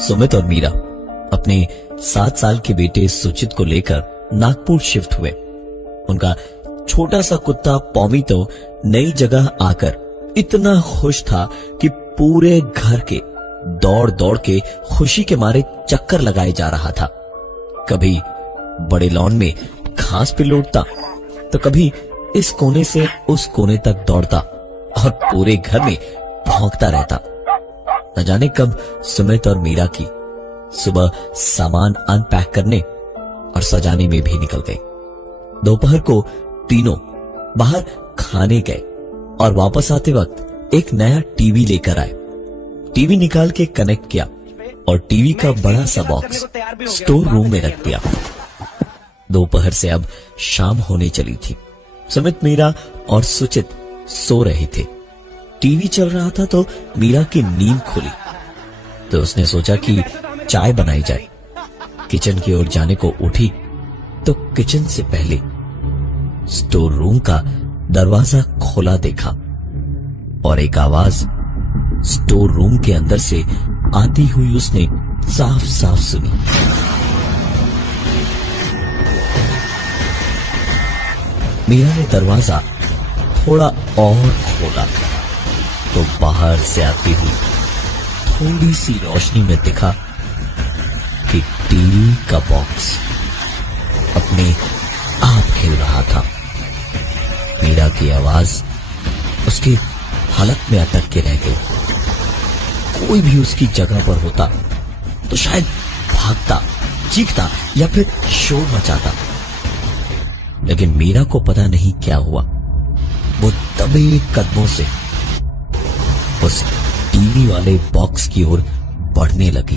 सुमित और मीरा अपने 7 साल के बेटे सुचित को लेकर नागपुर शिफ्ट हुए। उनका छोटा सा कुत्ता पॉमी तो नई जगह आकर इतना खुश था कि पूरे घर के दौड़ दौड़ के खुशी के मारे चक्कर लगाए जा रहा था। कभी बड़े लॉन में घास पे लौटता तो कभी इस कोने से उस कोने तक दौड़ता और पूरे घर में भौंकता रहता। न जाने कब सुमित और मीरा की सुबह सामान अनपैक करने और सजाने में भी निकल गए। दोपहर को तीनों बाहर खाने गए और वापस आते वक्त एक नया टीवी लेकर आए। टीवी निकाल के कनेक्ट किया और टीवी का बड़ा सा बॉक्स स्टोर रूम में रख दिया। दोपहर से अब शाम होने चली थी। सुमित, मीरा और सुचित सो रहे थे। टीवी चल रहा था तो मीरा की नींद खुली तो उसने सोचा कि चाय बनाई जाए। किचन की ओर जाने को उठी तो किचन से पहले स्टोर रूम का दरवाजा खोला देखा और एक आवाज स्टोर रूम के अंदर से आती हुई उसने साफ साफ सुनी। मीरा ने दरवाजा थोड़ा और खोला तो बाहर से आती हुई थोड़ी सी रोशनी में दिखा कि टीवी का बॉक्स अपने आप हिल रहा था। मीरा की आवाज उसकी हालत में अटक के रह गई। कोई भी उसकी जगह पर होता तो शायद भागता, चीखता या फिर शोर मचाता, लेकिन मीरा को पता नहीं क्या हुआ। वो दबे कदमों से उस टीवी वाले बॉक्स की ओर बढ़ने लगी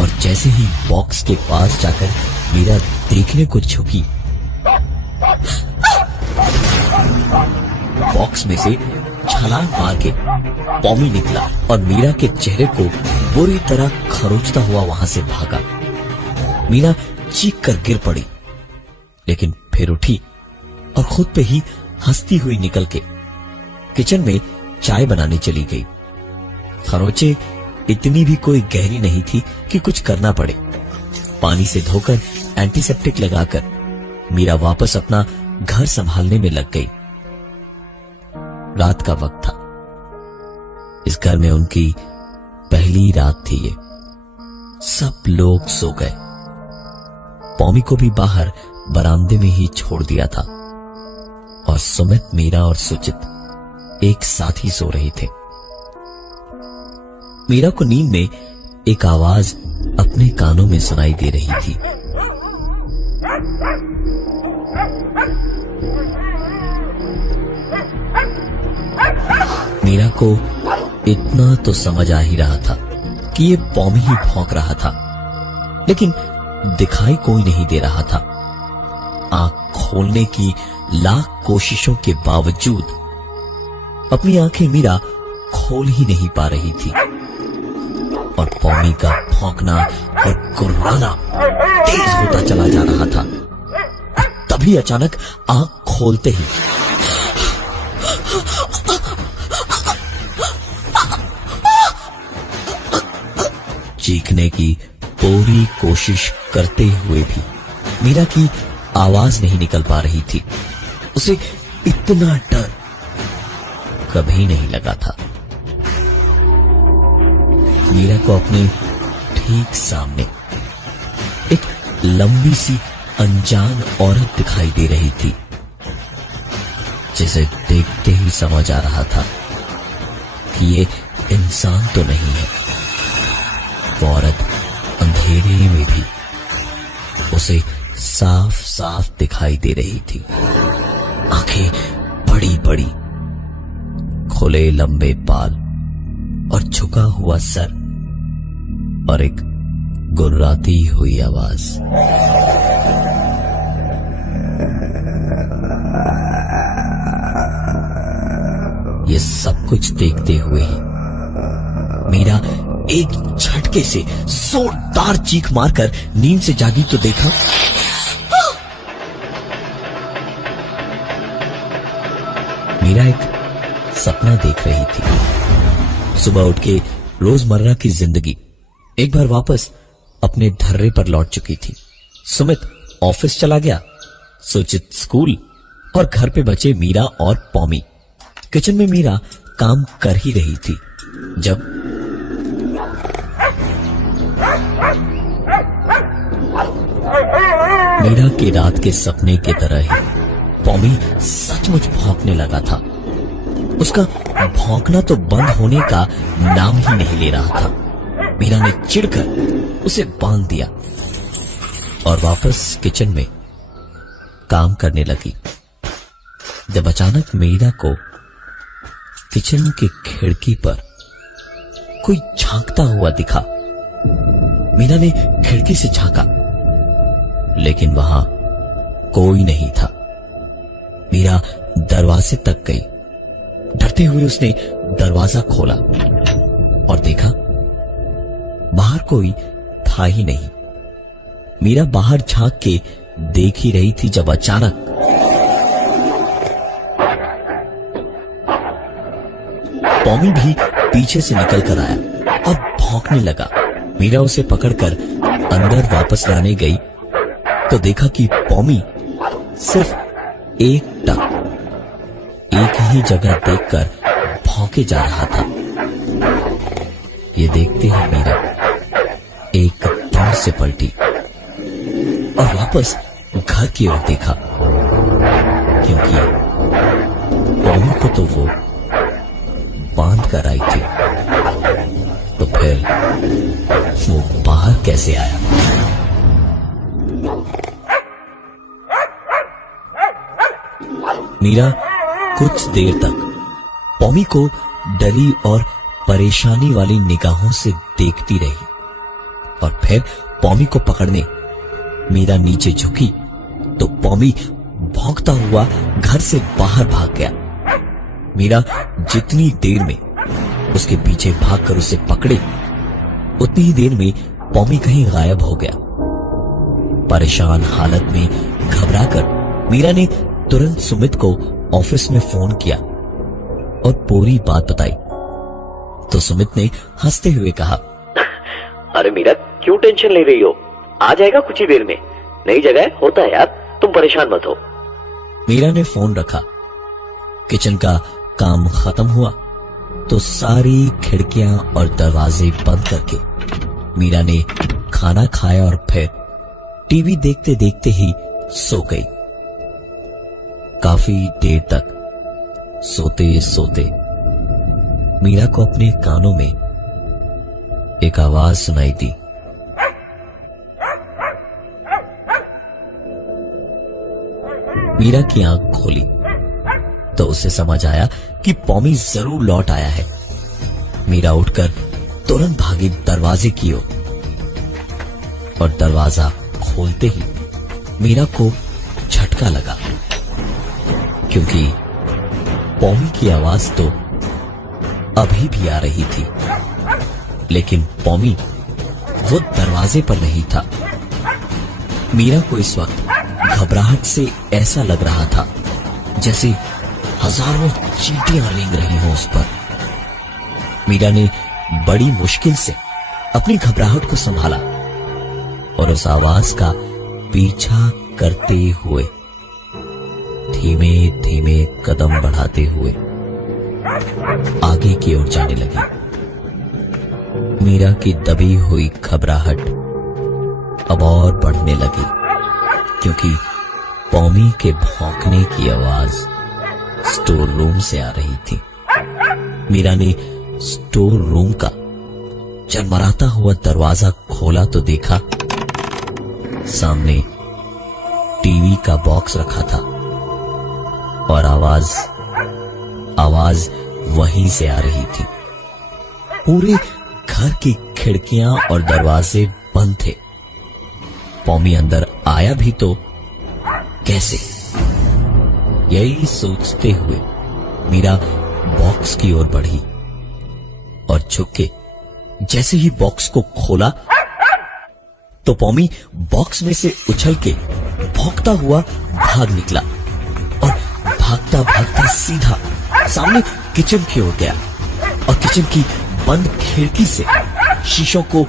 और जैसे ही बॉक्स के पास जाकर मीरा देखने को झुकी, बॉक्स में से छलांग मार के पॉमी निकला और मीरा के चेहरे को बुरी तरह खरोचता हुआ वहां से भागा। मीरा चीख कर गिर पड़ी, लेकिन फिर उठी और खुद पे ही हंसती हुई निकल के किचन में चाय बनाने चली गई। खरोचे इतनी भी कोई गहरी नहीं थी कि कुछ करना पड़े। पानी से धोकर एंटीसेप्टिक लगाकर मीरा वापस अपना घर संभालने में लग गई। रात का वक्त था। इस घर में उनकी पहली रात थी। ये सब लोग सो गए। पॉमी को भी बाहर बरामदे में ही छोड़ दिया था और सुमित, मीरा और सुचित एक साथ ही सो रहे थे। मीरा को नींद में एक आवाज अपने कानों में सुनाई दे रही थी। मीरा को इतना तो समझ आ ही रहा था कि ये पॉमी ही भौंक रहा था, लेकिन दिखाई कोई नहीं दे रहा था। आंख खोलने की लाख कोशिशों के बावजूद अपनी आंखें मीरा खोल ही नहीं पा रही थी और पॉमी का भौंकना और गुर्राना तेज होता चला जा रहा था। तभी अचानक आंख खोलते ही चीखने की पूरी कोशिश करते हुए भी मीरा की आवाज नहीं निकल पा रही थी। उसे इतना डर कभी नहीं लगा था। मीरा को अपने ठीक सामने एक लंबी सी अनजान औरत दिखाई दे रही थी, जिसे देखते ही समझ आ रहा था कि ये इंसान तो नहीं है। वो औरत अंधेरे में भी उसे साफ साफ दिखाई दे रही थी। आंखें बड़ी बड़ी, खुले लंबे बाल और झुका हुआ सर और एक गुर्राती हुई आवाज। ये सब कुछ देखते हुए ही मीरा एक झटके से जोरदार चीख मारकर नींद से जागी तो देखा मीरा एक सपना देख रही थी। सुबह उठ के रोजमर्रा की जिंदगी एक बार वापस अपने ढर्रे पर लौट चुकी थी। सुमित ऑफिस चला गया, सुचित स्कूल, और घर पे बचे मीरा और पौमी। किचन में मीरा काम कर ही रही थी जब मीरा की रात के सपने की तरह ही पौमी सचमुच भौंकने लगा था। उसका भौंकना तो बंद होने का नाम ही नहीं ले रहा था। मीरा ने चिढ़कर उसे बांध दिया और वापस किचन में काम करने लगी, जब अचानक मीरा को किचन की खिड़की पर कोई झांकता हुआ दिखा। मीरा ने खिड़की से झांका, लेकिन वहां कोई नहीं था। मीरा दरवाजे तक गई। डरते हुए उसने दरवाजा खोला और देखा बाहर कोई था ही नहीं। मीरा बाहर झांक के देख ही रही थी जब अचानक पौमी भी पीछे से निकल कर आया और भौंकने लगा। मीरा उसे पकड़कर अंदर वापस लाने गई तो देखा कि पौमी सिर्फ एक ही जगह देखकर भौंके जा रहा था। ये देखते ही मीरा एक दौड़ से पलटी और वापस घर की ओर देखा, क्योंकि पौमी को तो वो बांध कर आई थी, तो फिर वो बाहर कैसे आया? मीरा कुछ देर तक पौमी को डरी और परेशानी वाली निगाहों से देखती रही और फिर पौमी को पकड़ने मीरा नीचे झुकी तो पौमी भौंकता हुआ घर से बाहर भाग गया। मीरा जितनी देर में उसके पीछे भागकर उसे पकड़े, उतनी ही देर में पौमी कहीं गायब हो गया। परेशान हालत में घबराकर मीरा ने तुरंत सुमित को ऑफिस में फोन किया और पूरी बात बताई तो सुमित ने हंसते हुए कहा, अरे मीरा, क्यों टेंशन ले रही हो? आ जाएगा कुछ ही देर में। नई जगह होता है यार, तुम परेशान मत हो। मीरा ने फोन रखा। किचन का काम खत्म हुआ तो सारी खिड़कियां और दरवाजे बंद करके मीरा ने खाना खाया और फिर टीवी देखते देखते ही सो गई। काफी देर तक सोते सोते मीरा को अपने कानों में एक आवाज सुनाई दी। मीरा की आंख खोली तो उसे समझ आया कि पौमी जरूर लौट आया है। मीरा उठकर तुरंत भागी दरवाजे की ओर और दरवाजा खोलते ही मीरा को झटका लगा, क्योंकि पौमी की आवाज तो अभी भी आ रही थी, लेकिन पौमी वो दरवाजे पर नहीं था। मीरा को इस वक्त घबराहट से ऐसा लग रहा था जैसे हजारों चींटियां रेंग रही हों उस पर। मीरा ने बड़ी मुश्किल से अपनी घबराहट को संभाला और उस आवाज का पीछा करते हुए धीमे धीमे कदम बढ़ाते हुए आगे की ओर जाने लगी। मीरा की दबी हुई घबराहट अब और बढ़ने लगी, क्योंकि पौमी के भौंकने की आवाज स्टोर रूम से आ रही थी। मीरा ने स्टोर रूम का चरमराता हुआ दरवाजा खोला तो देखा सामने टीवी का बॉक्स रखा था और आवाज वहीं से आ रही थी। पूरे घर की खिड़कियां और दरवाजे बंद थे। पौमी अंदर आया भी तो कैसे? यही सोचते हुए मीरा बॉक्स की ओर बढ़ी और झुक के जैसे ही बॉक्स को खोला तो पौमी बॉक्स में से उछल के भौंकता हुआ भाग निकला और भागता भागता सीधा सामने किचन की ओर गया और किचन की बंद खिड़की से शीशों को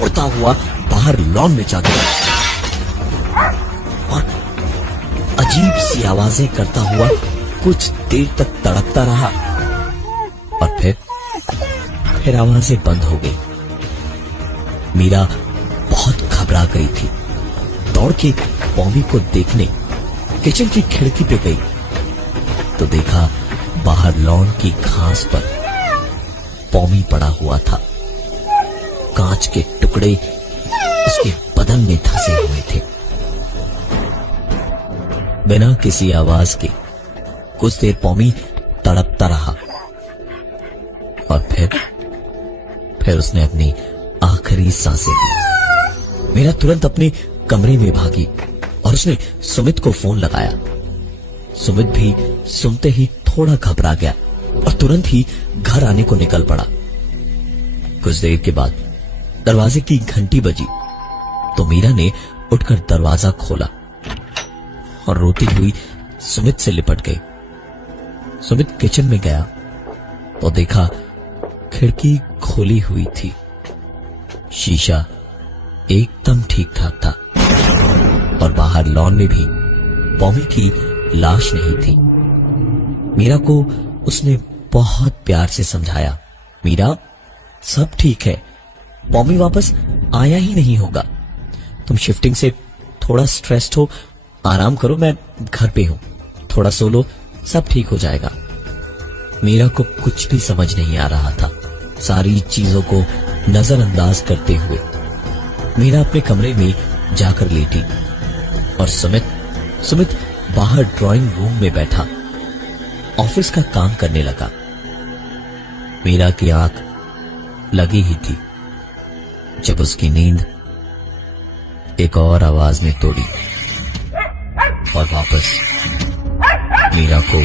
दौड़ता हुआ बाहर लॉन में जा गिरा और अजीब सी आवाजें करता हुआ कुछ देर तक तड़पता रहा और फिर आवाजें बंद हो गई। मीरा बहुत घबरा गई थी। दौड़ के पॉमी को देखने किचन की खिड़की पे गई तो देखा बाहर लॉन की घास पर पॉमी पड़ा हुआ था। कांच के टुकड़े उसके बदन में धंसे हुए थे। बिना किसी आवाज के कुछ देर पॉमी तड़पता रहा और फिर उसने अपनी आखिरी सांसें ली। मीरा तुरंत अपने कमरे में भागी और उसने सुमित को फोन लगाया। सुमित भी सुनते ही थोड़ा घबरा गया और तुरंत ही घर आने को निकल पड़ा। कुछ देर के बाद दरवाजे की घंटी बजी तो मीरा ने उठकर दरवाजा खोला और रोती हुई सुमित से लिपट गई। सुमित किचन में गया तो देखा खिड़की खोली हुई थी। शीशा एकदम ठीक ठाक था और बाहर लॉन में भी पॉमी की लाश नहीं थी। मीरा को उसने बहुत प्यार से समझाया, मीरा सब ठीक है, पॉमी वापस आया ही नहीं होगा। तुम शिफ्टिंग से थोड़ा स्ट्रेस्ड हो, आराम करो, मैं घर पे हूं, थोड़ा सो लो, सब ठीक हो जाएगा। मीरा को कुछ भी समझ नहीं आ रहा था। सारी चीजों को नजरअंदाज करते हुए मीरा अपने कमरे में जाकर लेटी और सुमित बाहर ड्राइंग रूम में बैठा ऑफिस का काम करने लगा। मीरा की आंख लगी ही थी जब उसकी नींद एक और आवाज ने तोड़ी और वापस मीरा को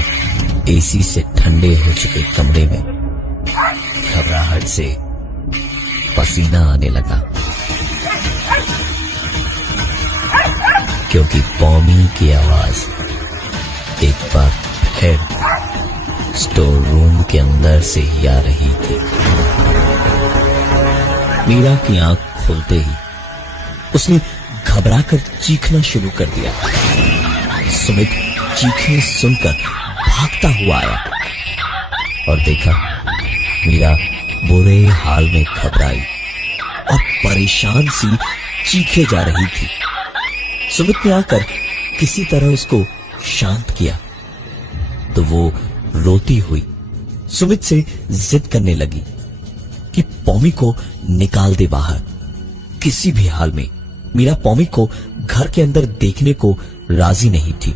एसी से ठंडे हो चुके कमरे में घबराहट से पसीना आने लगा, क्योंकि पॉमी की आवाज एक बार फिर स्टोर रूम के अंदर से ही आ रही थी। मीरा की आंख खुलते ही उसने घबराकर चीखना शुरू कर दिया। सुमित चीखें सुनकर भागता हुआ आया और देखा मीरा बुरे हाल में घबराई और परेशान सी चीखे जा रही थी। सुमित ने आकर किसी तरह उसको शांत किया तो वो रोती हुई सुमित से जिद करने लगी कि पॉमी को निकाल दे बाहर किसी भी हाल में। मीरा पॉमी को घर के अंदर देखने को राजी नहीं थी।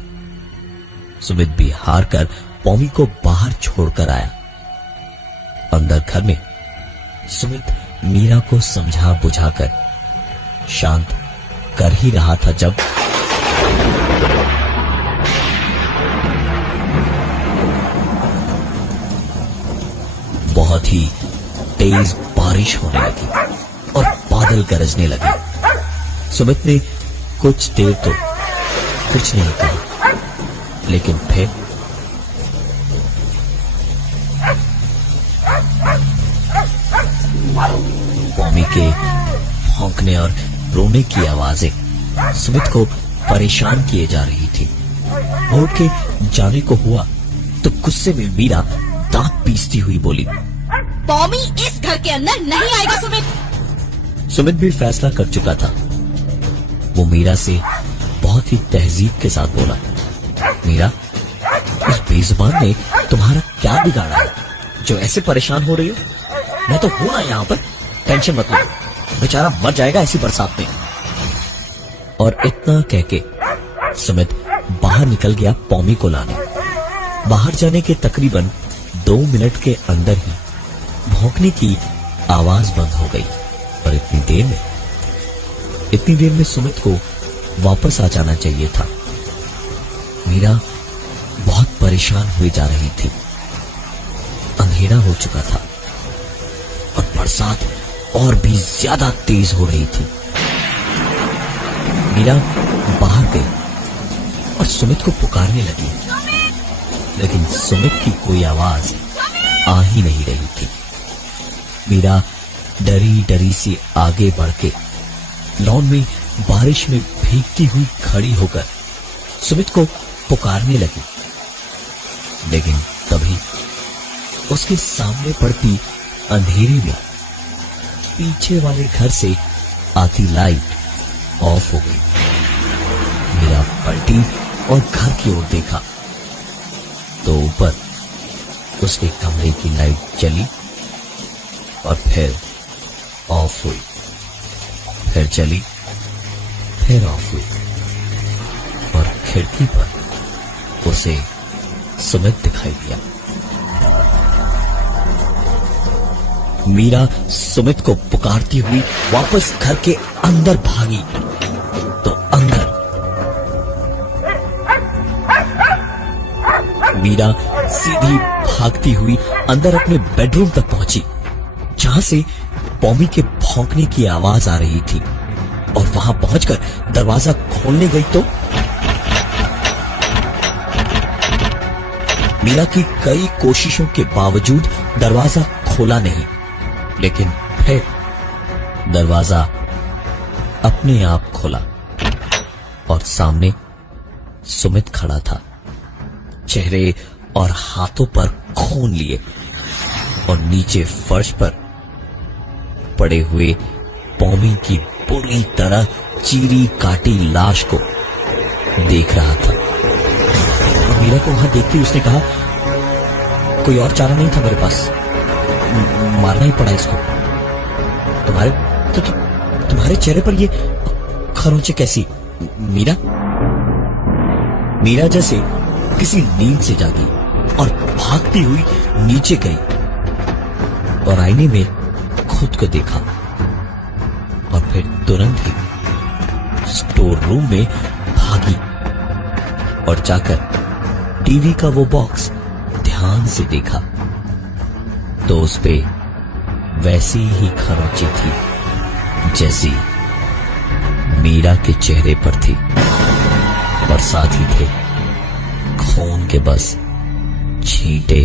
सुमित भी हार कर पॉमी को बाहर छोड़कर आया। अंदर घर में सुमित मीरा को समझा बुझाकर शांत कर ही रहा था जब बहुत ही तेज बारिश होने लगी और बादल गरजने लगे। सुमित ने कुछ देर तो कुछ नहीं कहा, लेकिन फिर पॉमी के भौंकने और रोने की आवाजें सुमित को परेशान किए जा रही थी। उठ के जाने को हुआ तो गुस्से में मीरा दांत पीसती हुई बोली, पॉमी इस घर के अंदर नहीं आएगा। सुमित भी फैसला कर चुका था। वो मीरा से बहुत ही तहजीब के साथ बोला, मीरा उस बेजुबान ने तुम्हारा क्या बिगाड़ा है जो ऐसे परेशान हो रही हो? मैं तो हूं ना यहाँ पर, टेंशन मत लो, बेचारा मर जाएगा ऐसी बरसात में। और इतना कह के सुमित बाहर निकल गया पॉमी को लाने। बाहर जाने के तकरीबन 2 मिनट के अंदर ही भौंकने की आवाज बंद हो गई और इतनी देर में सुमित को वापस आ जाना चाहिए था। मीरा बहुत परेशान हुई जा रही थी। अंधेरा हो चुका था और बरसात और भी ज्यादा तेज हो रही थी। मीरा बाहर गई और सुमित को पुकारने लगी, लेकिन सुमित की कोई आवाज आ ही नहीं रही थी। मीरा डरी डरी सी आगे बढ़ के लॉन में बारिश में भीगती हुई खड़ी होकर सुमित को पुकारने लगी। लेकिन तभी उसके सामने पड़ती अंधेरे में पीछे वाले घर से आती लाइट ऑफ हो गई। मीरा पलटी और घर की ओर देखा तो ऊपर उसके कमरे की लाइट जली और फिर ऑफ हुई, फिर चली, फिर ऑफ हुई और खिड़की पर उसे सुमित दिखाई दिया। मीरा सुमित को पुकारती हुई वापस घर के अंदर भागी तो अंदर मीरा सीधी भागती हुई अंदर अपने बेडरूम तक पहुंची, जहां से पॉमी के भौंकने की आवाज आ रही थी। और वहां पहुंचकर दरवाजा खोलने गई तो मीरा की कई कोशिशों के बावजूद दरवाजा खोला नहीं, लेकिन फिर दरवाजा अपने आप खोला और सामने सुमित खड़ा था, चेहरे और हाथों पर खून लिए और नीचे फर्श पर पड़े हुए पॉमी की पूरी तरह चीरी काटी लाश को देख रहा था। और मीरा को वहां देखते उसने कहा, कोई और चारा नहीं था मेरे पास, मारना ही पड़ा इसको। तुम्हारे चेहरे पर ये खरोंचे कैसी? मीरा जैसे किसी नींद से जागी और भागती हुई नीचे गई और आईने में खुद को देखा और फिर तुरंत ही स्टोर रूम में भागी और जाकर टीवी का वो बॉक्स ध्यान से देखा तो उस पे वैसी ही खरोंची थी जैसी मीरा के चेहरे पर थी और साथ ही थे खून के बस छींटे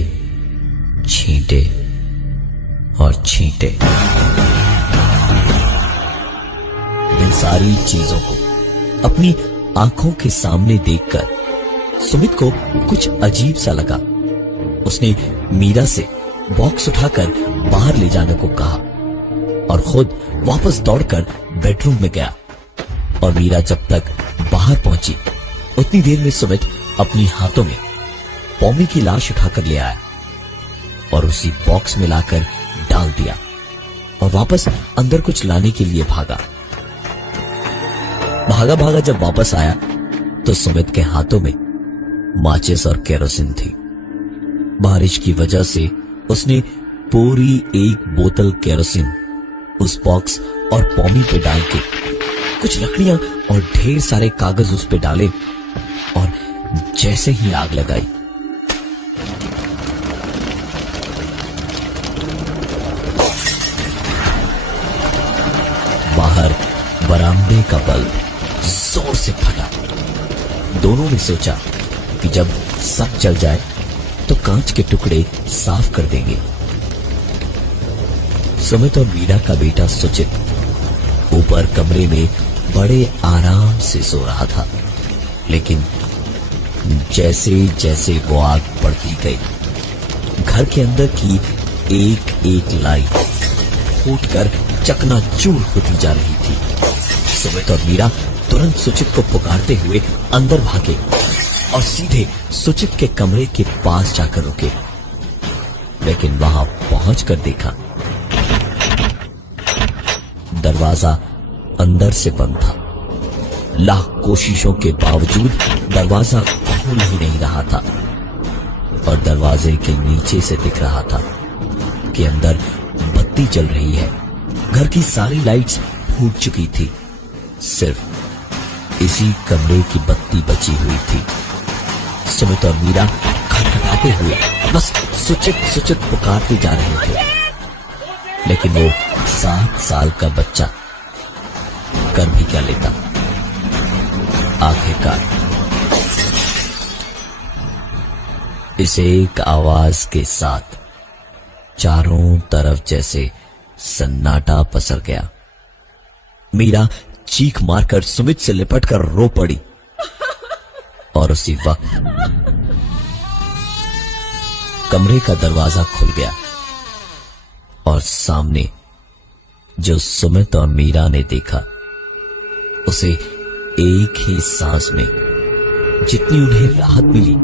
छींटे और छींटे। इन सारी चीजों को अपनी आंखों के सामने देखकर सुमित को कुछ अजीब सा लगा। उसने मीरा से बॉक्स उठाकर बाहर ले जाने को कहा और खुद वापस दौड़कर बेडरूम में गया। और मीरा जब तक बाहर पहुंची उतनी देर में सुमित अपनी हाथों में पॉमी की लाश उठाकर ले आया और उसी बॉक्स में लाकर डाल दिया और वापस अंदर कुछ लाने के लिए भागा भागा जब वापस आया तो सुमित के हाथों में माचिस और केरोसिन थी। बारिश की वजह से उसने पूरी एक बोतल केरोसिन उस बॉक्स और पॉमी पे डाल के कुछ लकड़ियां और ढेर सारे कागज उस पे डाले और जैसे ही आग लगाई बाहर बरामदे का बल्ब जोर से फटा। दोनों ने सोचा कि जब सब जल जाए तो कांच के टुकड़े साफ कर देंगे। सुमित और मीरा का बेटा सुचित ऊपर कमरे में बड़े आराम से सो रहा था, लेकिन जैसे जैसे वो आग बढ़ती गई घर के अंदर की एक एक लाइट फूटकर चकनाचूर होती जा रही थी। सुमित और मीरा तुरंत सुचित को पुकारते हुए अंदर भागे और सीधे सुचित के कमरे के पास जाकर रुके, लेकिन वहां पहुंचकर देखा दरवाजा अंदर से बंद था। लाख कोशिशों के बावजूद दरवाजा खुल ही नहीं रहा था और दरवाजे के नीचे से दिख रहा था कि अंदर बत्ती जल रही है। घर की सारी लाइट्स फूट चुकी थी, सिर्फ इसी कमरे की बत्ती बची हुई थी। सुमित और मीरा खटखटाते हुए बस सुचित सुचित पुकारते जा रहे थे, लेकिन वो 7 साल का बच्चा कर भी क्या लेता। आखिरकार इस एक आवाज के साथ चारों तरफ जैसे सन्नाटा पसर गया। मीरा चीख मारकर सुमित से लिपटकर रो पड़ी और उसी वक्त कमरे का दरवाजा खुल गया और सामने जो सुमित और मीरा ने देखा उसे एक ही सांस में जितनी उन्हें राहत मिली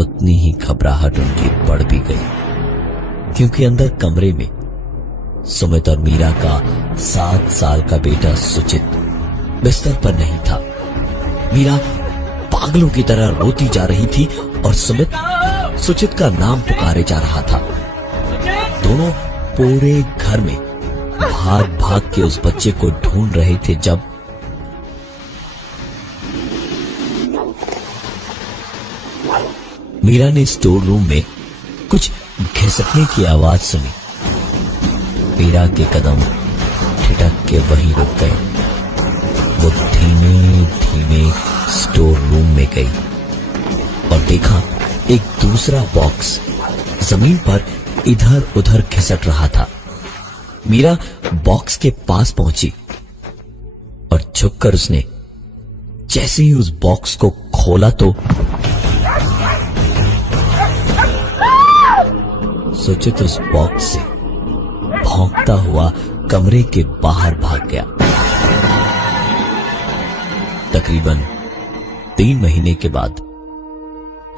उतनी ही घबराहट उनकी बढ़ भी गई, क्योंकि अंदर कमरे में सुमित और मीरा का 7 साल का बेटा सुचित बिस्तर पर नहीं था। मीरा पागलों की तरह रोती जा रही थी और सुमित सुचित का नाम पुकारे जा रहा था। दोनों पूरे घर में भाग भाग के उस बच्चे को ढूंढ रहे थे जब मीरा ने स्टोर रूम में कुछ घिसकने की आवाज सुनी। मीरा के कदम ठिठक के वहीं रुक गए। वो धीमे धीमे स्टोर रूम में गई और देखा एक दूसरा बॉक्स जमीन पर इधर उधर खिसक रहा था। मीरा बॉक्स के पास पहुंची और झुककर उसने जैसे ही उस बॉक्स को खोला तो सुचित उस बॉक्स से भौंकता हुआ कमरे के बाहर भाग गया। तकरीबन 3 महीने के बाद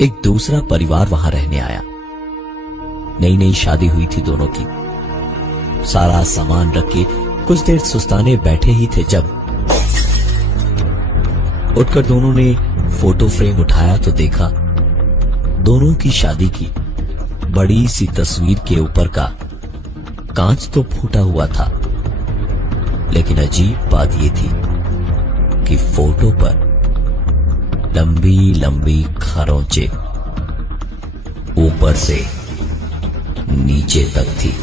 एक दूसरा परिवार वहां रहने आया। नई नई शादी हुई थी दोनों की। सारा सामान रख के कुछ देर सुस्ताने बैठे ही थे जब उठकर दोनों ने फोटो फ्रेम उठाया तो देखा दोनों की शादी की बड़ी सी तस्वीर के ऊपर का कांच तो फूटा हुआ था, लेकिन अजीब बात यह थी कि फोटो पर लंबी लंबी खरोंचे ऊपर से नीचे तक थी।